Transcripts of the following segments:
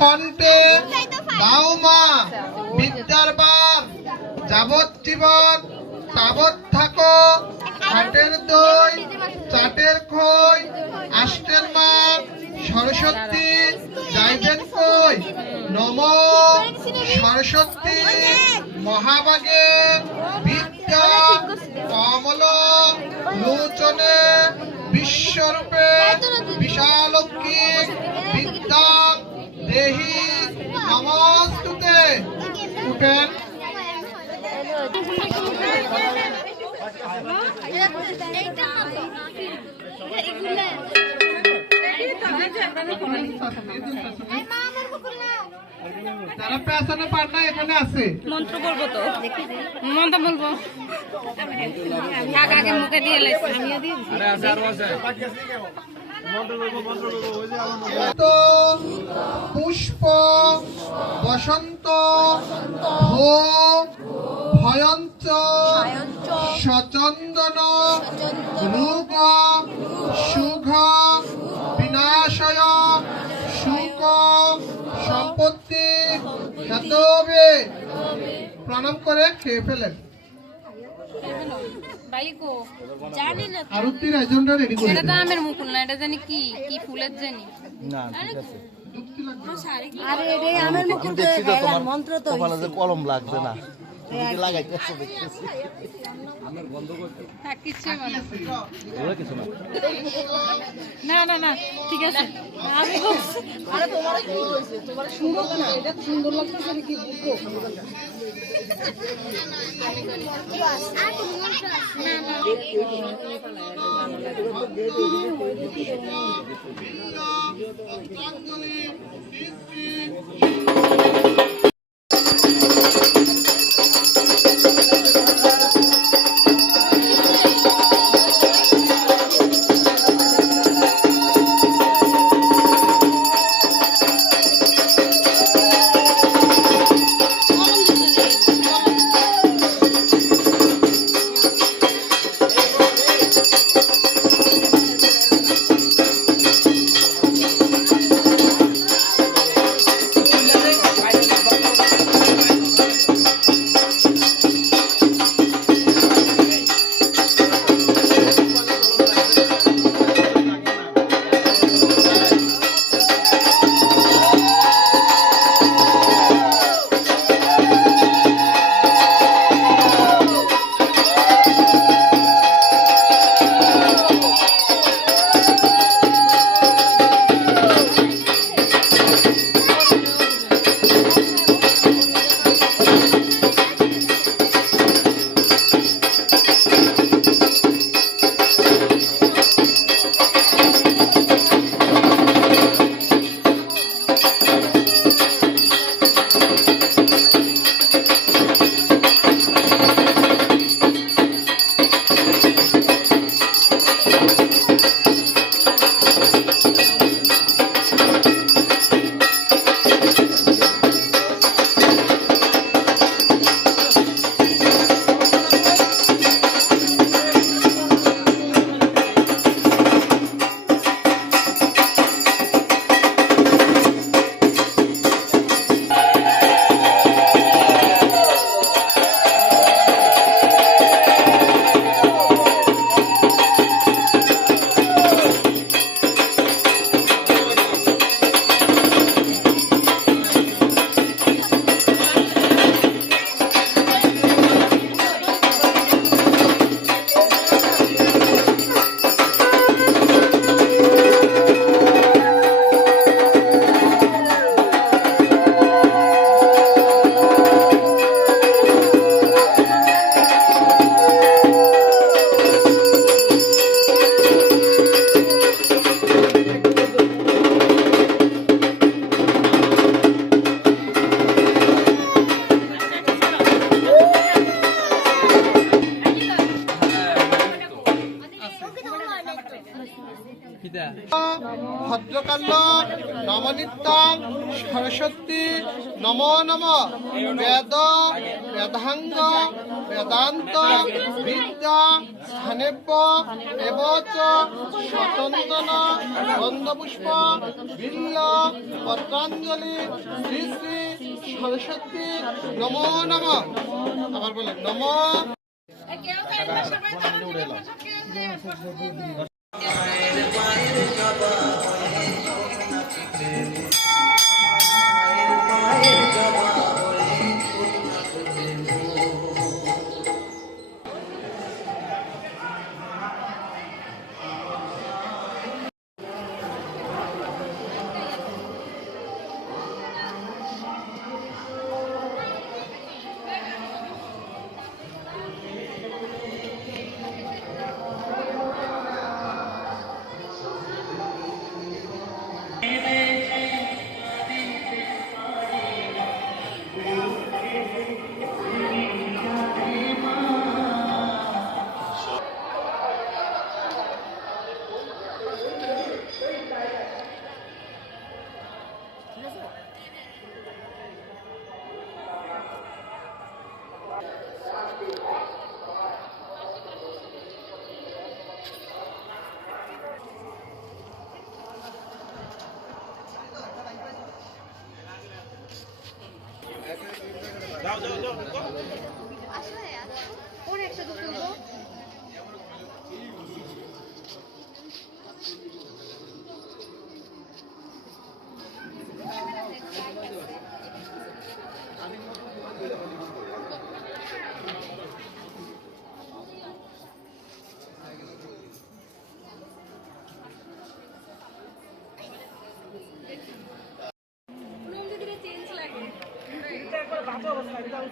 কণ্ঠে বাউমা, বিদ্যার বার যাবত জীবন, তাবৎ থাকো হাটের দই, চাটের খই, আষ্টের মান সরস্বতী, যাইবেন কই? নম সরস্বতী মহাভাগে, বিদ্যা কমল লোচনে বিশ্বরূপে বিশালক্ষী উঠেন যারা পেছনে না এখানে আছে। মন্ত্র বলব তো? মন্ত্র বলব। মুখে দিয়ে লাইছি আমিও দিয়ে তো পুষ্প বসন্ত ভো ভয়ঞ্চ সচন্দন রোগ সুঘ বিনাশয় সুখ সম্পত্তি প্রণাম করে খেয়ে ফেলেন। বাইকো জানি না আরতির এজেন্ডা রেডি করে এটা তো আমের মুকুল না এটা জানি কি কি ফুলের জানি। আরে এটাই আমের মুকুল মন্ত্র তো কলম লাগছে না। হ্যাঁ, না। না। না ঠিক আছে। আমি আরে তোমার কি হয়েছে? তোমার সুন্দর না? এটা সুন্দর লাগতেছে নাকি বুকো ভদ্রকাল্য নবনিত্যং সরস্বতী নম নম বেদ বেদাঙ্গ বেদান্ত বিদ্যা স্থানেব্য এবচ স্বতন্ত্রন গন্ধপুষ্প বিল্ল পত্রাঞ্জলি শ্রী শ্রী সরস্বতী নম নম। আবার বলে নম। মায়ের Amém. जाओ जाओ जाओ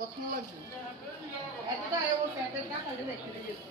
কখন লাগবে এতটা ও প্যাটের যে দেখতে দিয়েছে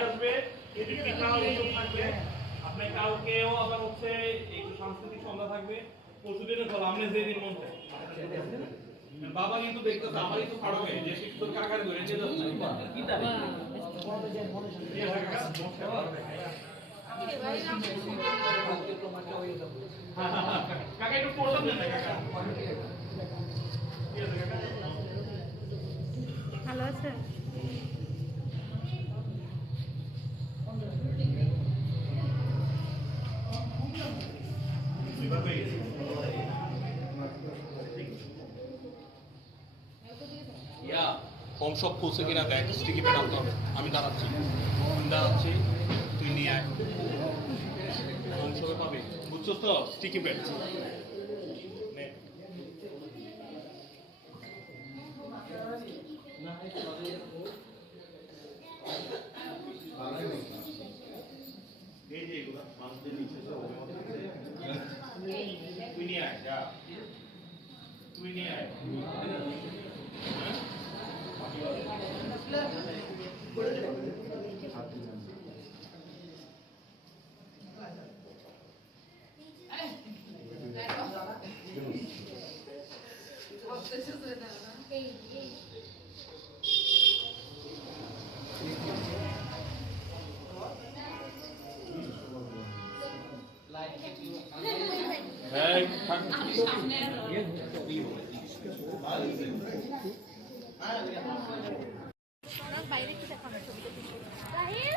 আসবে এদিক আপনার কালকেও আবার হচ্ছে একটু সাংস্কৃতিক সন্ধ্যা থাকবে পরশুদিনে চলো আপনি যেদিন মন বাবা। কিন্তু দেখতেছে আমারই তো খাড়ো হয়ে যে শিক্ষক কাকারে ধরে যাচ্ছে। কাকা একটু প্রসাদ দেন ভালো আছে? ইয়া হোম শপ খুলছে কিনা, দেখ স্টিকি প্যাড আনতে আমি দাঁড়াচ্ছি। দাঁড়াচ্ছি। তুই নিয়ে আয় হোম শপে পাবি বুঝছস তো স্টিকি প্যাড নে এই যে তুই নিয়ে আয় যা তুই নিয়ে আয় বাইরে কি দেখা আমার ছবিটা রাহিল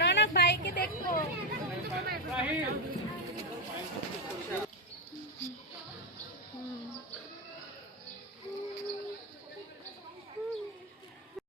रौनक भाई की देखो।